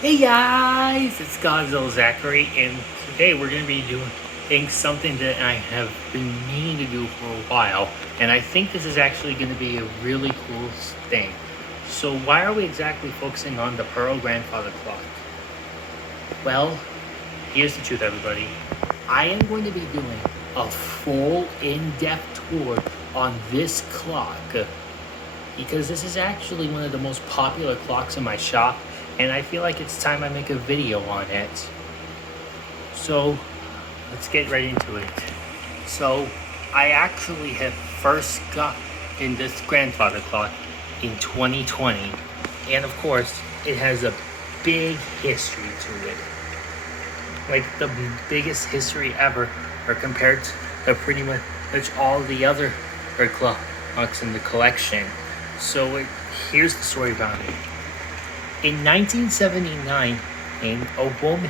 Hey guys, it's Godzilla Zachary, and today we're going to be doing something that I have been meaning to do for a while, and I think this is actually going to be a really cool thing. So why are we exactly focusing on the Pearl Grandfather clock? Well, here's the truth, everybody. I am going to be doing a full in-depth tour on this clock because this is actually one of the most popular clocks in my shop, and I feel like it's time I make a video on it. So let's get right into it. So I actually have first got in this grandfather clock in 2020, and of course it has a big history to it, like the biggest history ever, or compared to pretty much all the other clocks in the collection. So here's the story about it. In 1979, a woman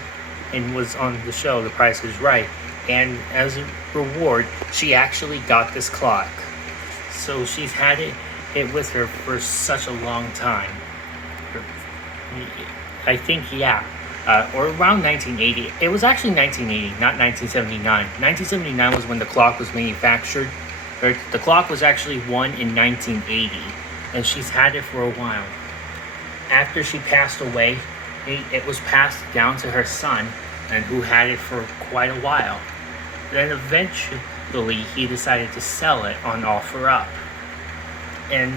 was on the show The Price is Right, and as a reward, she actually got this clock. So she's had it with her for such a long time. I think, yeah, or around 1980. It was actually 1980, not 1979. 1979 was when the clock was manufactured. The clock was actually won in 1980, and she's had it for a while. After she passed away, it was passed down to her son, and who had it for quite a while. Then eventually he decided to sell it on OfferUp. And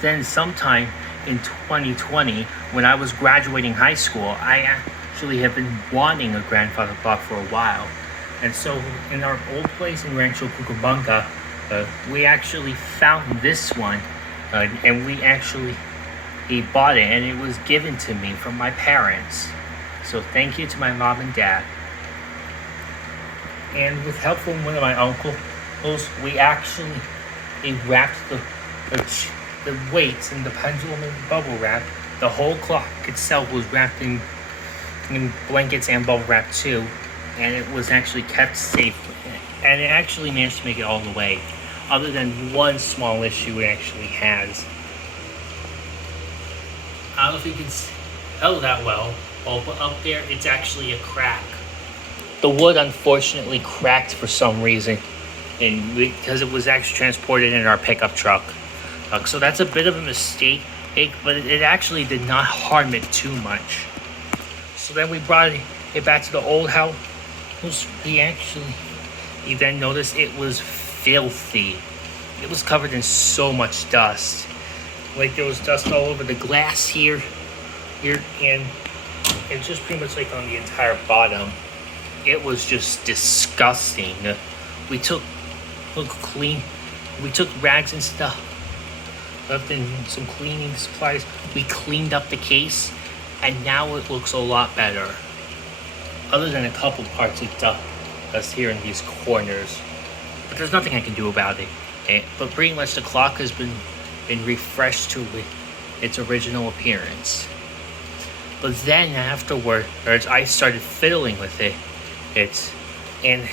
then sometime in 2020, when I was graduating high school, I actually have been wanting a grandfather clock for a while. And so in our old place in Rancho Cucamonga, we actually found this one, and he bought it, and it was given to me from my parents. So thank you to my mom and dad. And with help from one of my uncles, we actually wrapped the weights in the pendulum and bubble wrap. The whole clock itself was wrapped in blankets and bubble wrap too, and it was actually kept safe. And it actually managed to make it all the way, other than one small issue it actually has. I don't know if you can tell that well, but up there it's actually a crack. The wood unfortunately cracked for some reason, and because it was actually transported in our pickup truck. So that's a bit of a mistake, but it actually did not harm it too much. So then we brought it back to the old house. We then noticed it was filthy. It was covered in so much dust. Like there was dust all over the glass here, and just pretty much like on the entire bottom. It was just disgusting. We took rags and stuff, left in some cleaning supplies. We cleaned up the case, and now it looks a lot better. Other than a couple parts of dust here in these corners, but there's nothing I can do about it. But pretty much the clock has been refreshed to its original appearance. But then afterwards, I started fiddling with it. And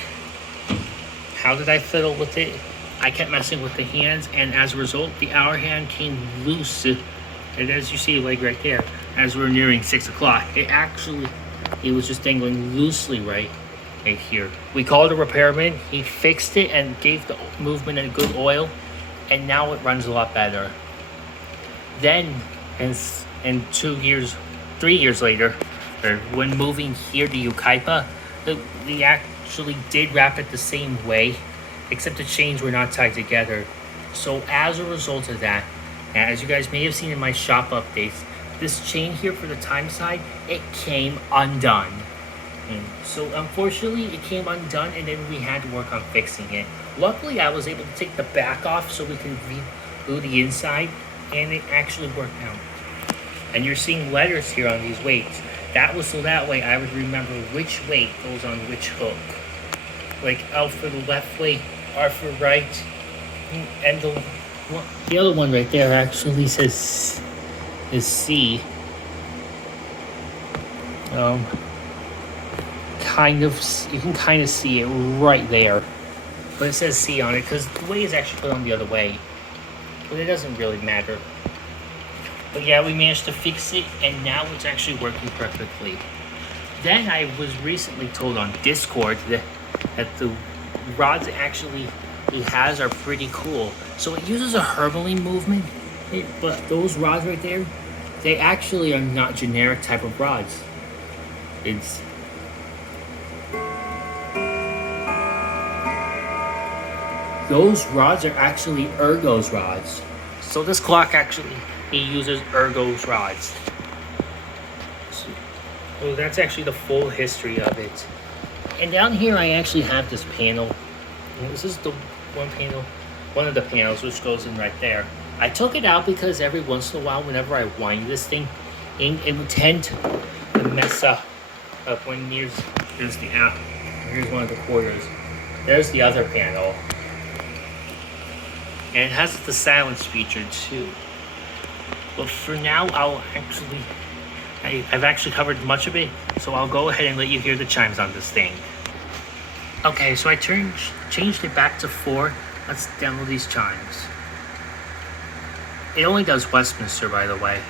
how did I fiddle with it? I kept messing with the hands, and as a result, the hour hand came loose. And as you see, like right there, as we're nearing 6 o'clock, it was just dangling loosely right here. We called a repairman. He fixed it and gave the movement a good oil, and now it runs a lot better. Then, and 3 years later, when moving here to Yucaipa, we actually did wrap it the same way, except the chains were not tied together. So as a result of that, as you guys may have seen in my shop updates, this chain here for the time side, it came undone. And so unfortunately it came undone, and then we had to work on fixing it. Luckily I was able to take the back off so we can glue the inside, and it actually worked out. And you're seeing letters here on these weights. That was so that way I would remember which weight goes on which hook. Like L for the left weight, R for right, and the other one right there actually says is C. You can kind of see it right there, but it says C on it because the weight is actually put on the other way. But it doesn't really matter. But yeah, we managed to fix it, and now it's actually working perfectly. Then I was recently told on Discord that the rods actually it has are pretty cool. So it uses a Hermaling movement, but those rods right there, they actually are not generic type of rods. It's those rods are actually Ergo's rods. So this clock actually it uses Ergo's rods. So that's actually the full history of it. And down here I actually have this panel. And this is the one of the panels which goes in right there. I took it out because every once in a while, whenever I wind this thing, it would tend to mess up when here's one of the quarters. There's the other panel. And it has the silence feature too. But for now, I've actually covered much of it, so I'll go ahead and let you hear the chimes on this thing. Okay, so I changed it back to 4. Let's demo these chimes. It only does Westminster, by the way.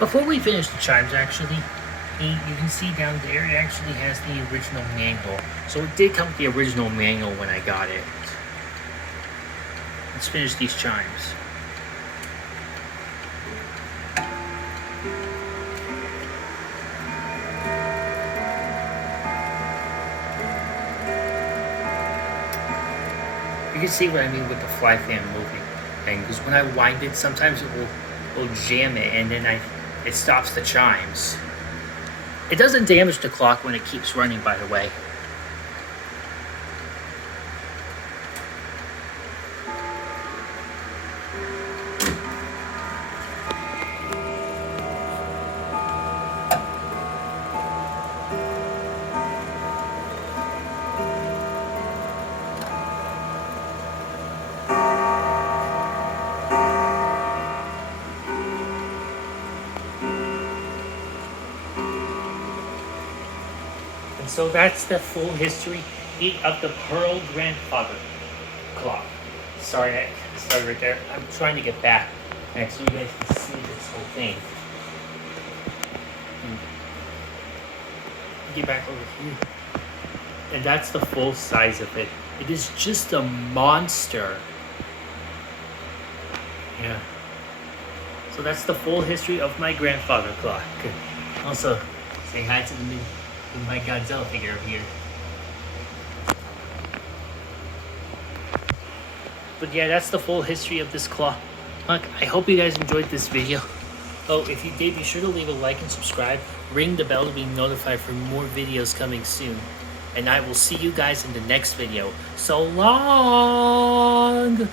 Before we finish the chimes, actually, you can see down there it actually has the original manual. So it did come with the original manual when I got it. Let's finish these chimes. You can see what I mean with the fly fan moving thing, because when I wind it, sometimes it will jam it, and then it stops the chimes. It doesn't damage the clock when it keeps running, by the way. So that's the full history of the Pearl Grandfather clock. Sorry, I started right there. I'm trying to get back so you guys can see this whole thing. Get back over here. And that's the full size of it. It is just a monster. Yeah. So that's the full history of my grandfather clock. Also, say hi to my Godzilla figure over here. But yeah, that's the full history of this clock. Look, I hope you guys enjoyed this video. Oh, if you did, be sure to leave a like and subscribe. Ring the bell to be notified for more videos coming soon. And I will see you guys in the next video. So long!